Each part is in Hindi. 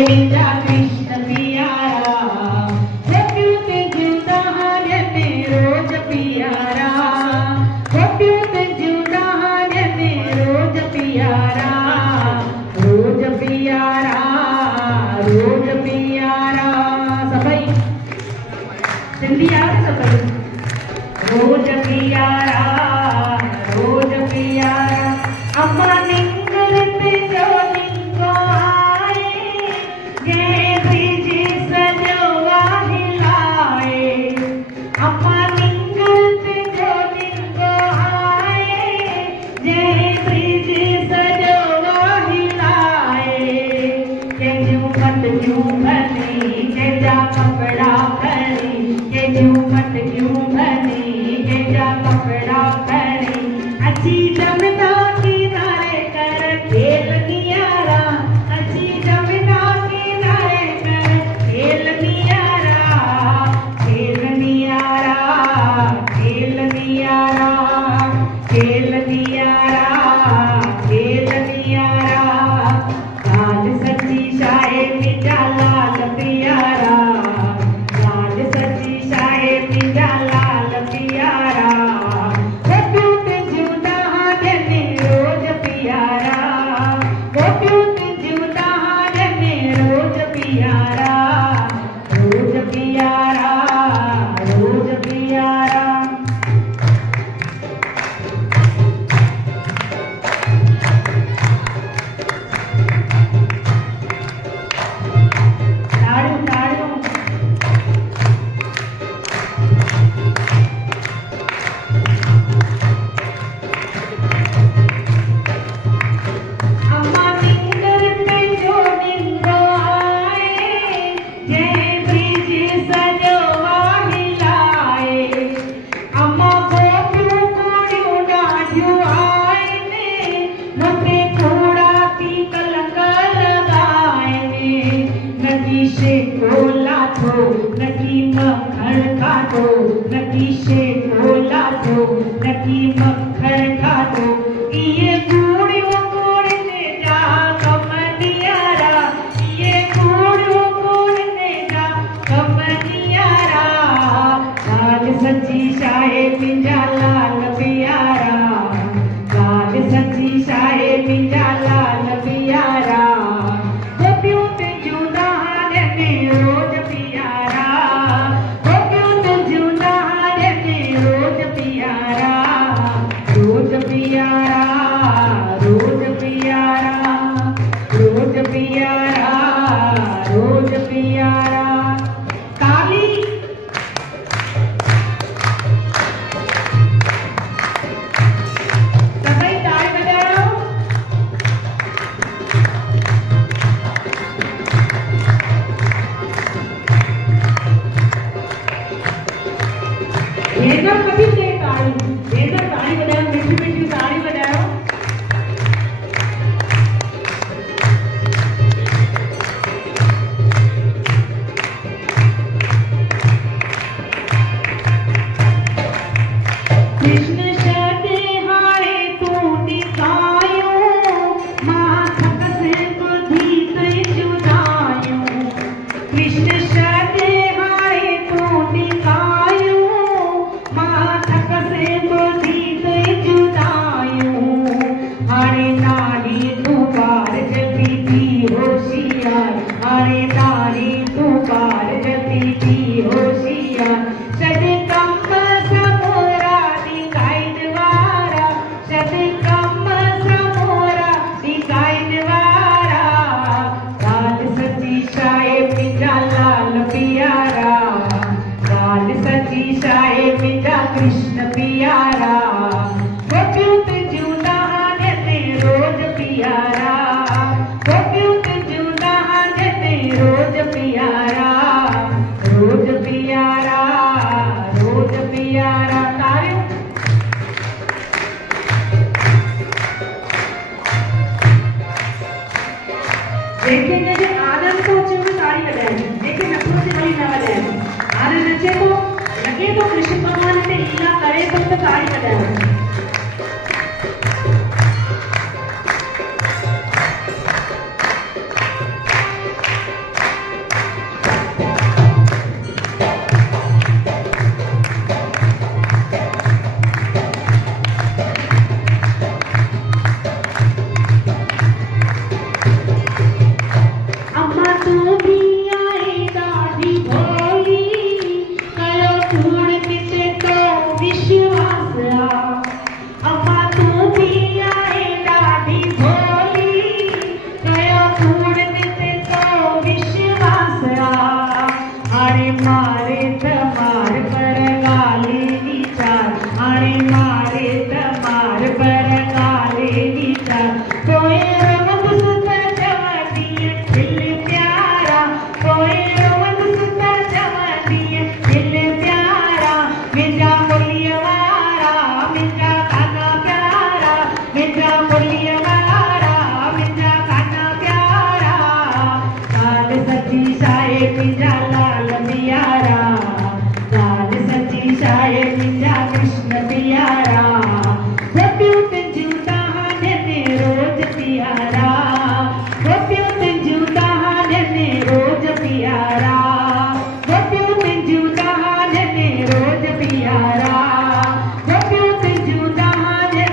मेरा कृष्ण प्यारा वो क्यों जिंदा ने रोज प्यारा वो क्यों जिंदा ने रोज प्यारा रोज प्यारा रोज प्यारा सभई सिंधी याद सभई रोज प्यारा रोज प्यारा अम्मा निंगर पे जो निंगो आए जय ब्रिज सजवा हिलाए अम्मा निंगर पे जो निंगो आए जय ब्रिज सजवा हिलाए के झूमत झूमनी के जा कपड़ा खरी के झूमत झूमनी के जा कपड़ा खरी अच्छी जमना किनारे कर खेल नियारा अच्छी जमना किनारे कर खेल नियारा खेल नियारा खेल नियारा खेल नियारा खेल नियारा लाल सच्ची शाहे मिठा लाल प्यारा लाल सच्ची शाहे मिठा लाल प्यारा रोज प्यारा वो क्यों जिंदा ने रोज प्यारा रोज प्यारा रोज प्यारा ताड़ू ताड़ू अम्मा निंगर पे जो निंगो आए जय ब्रिज सजवा हिलाए अम्मा गोपियों कोड़ियों डाढ़ियों आए ने नोटे थोड़ा ती कलंक लगाए ने नदी से कोला थो नदी मक्खन खा दो नदी से कोला थो नदी मक्खन खा दो ये गुड़ियों कोड़ने जा कमनियारा ये गुड़ियों कोड़ने जा कमनियारा लाल सच्ची शाहे मिठा लाल प्यारा लाल सच्ची शाहे मिठा लाल प्यारा गोपियों ते जुदा ने रोज प्यारा गोपियों ते जुदा ने रोज प्यारा रोज प्यारा रोज प्यारा रोज प्यारा रोज प्यारा ताली सभी ताली बजाओ ये ना कभी से ताली ये ना ताली बजाओ मीठी मीठी ताली बजाओ कृष्ण शब्दे हारे तू दिखायो माथक से बुद्धि से जुदायो कृष्ण शब्दे हारे तू दिखायो माथक से बुद्धि से जुदायो हारे नारी तू पार जती थी होशियार हारे नारी तू पार जती थी होशियार सद कम समोरा दिखाइन वारा सद कम समोरा दिखाइन वारा लाल सच्ची शाहे मिठा लाल प्यारा लाल सच्ची शाहे मिठा कृष्ण प्यारा वो क्यों जुदा ने रोज प्यारा वो क्यों जुदा ने रोज प्यारा रोज प्यारा रोज प्यारा तारे देखेंगे जो आनंद को अच्छे में ताली बजाएंगे देखे नखों से बड़ी ना बजाएंगे आनंद अच्छे को लगे तो कृष्ण भगवान से लीला करे तो ताली बजाएंगे उडते तो विश्वास आणि मारे तमार पर गाली विचार आणि मारे तमार पर गाली विचार कोई रमत सुता जवानी दिल प्यारा कोई रमत सुता जवानी दिल प्यारा मेरा मुलियावारा मेरा काना प्यारा मेरा मुलियावारा मेरा काना प्यारा लाल सची शाये पिंजा लाल पियारा लाल सची शाये पिंजा कृष्ण पियारा गोपियों तंजूता ने रोज पियारा गोपियों तंजूता ने रोज पियारा गोपियों तंजूता ने रोज पियारा गोपियों तंजूता ने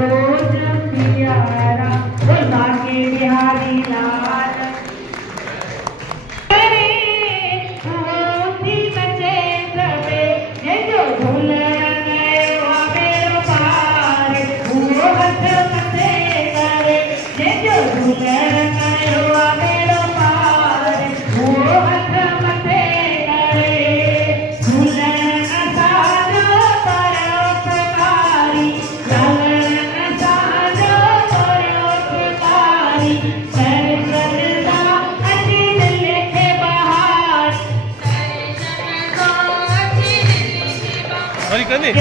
रोज पियारा वो लागे बिहारी लाल हरी कने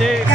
जे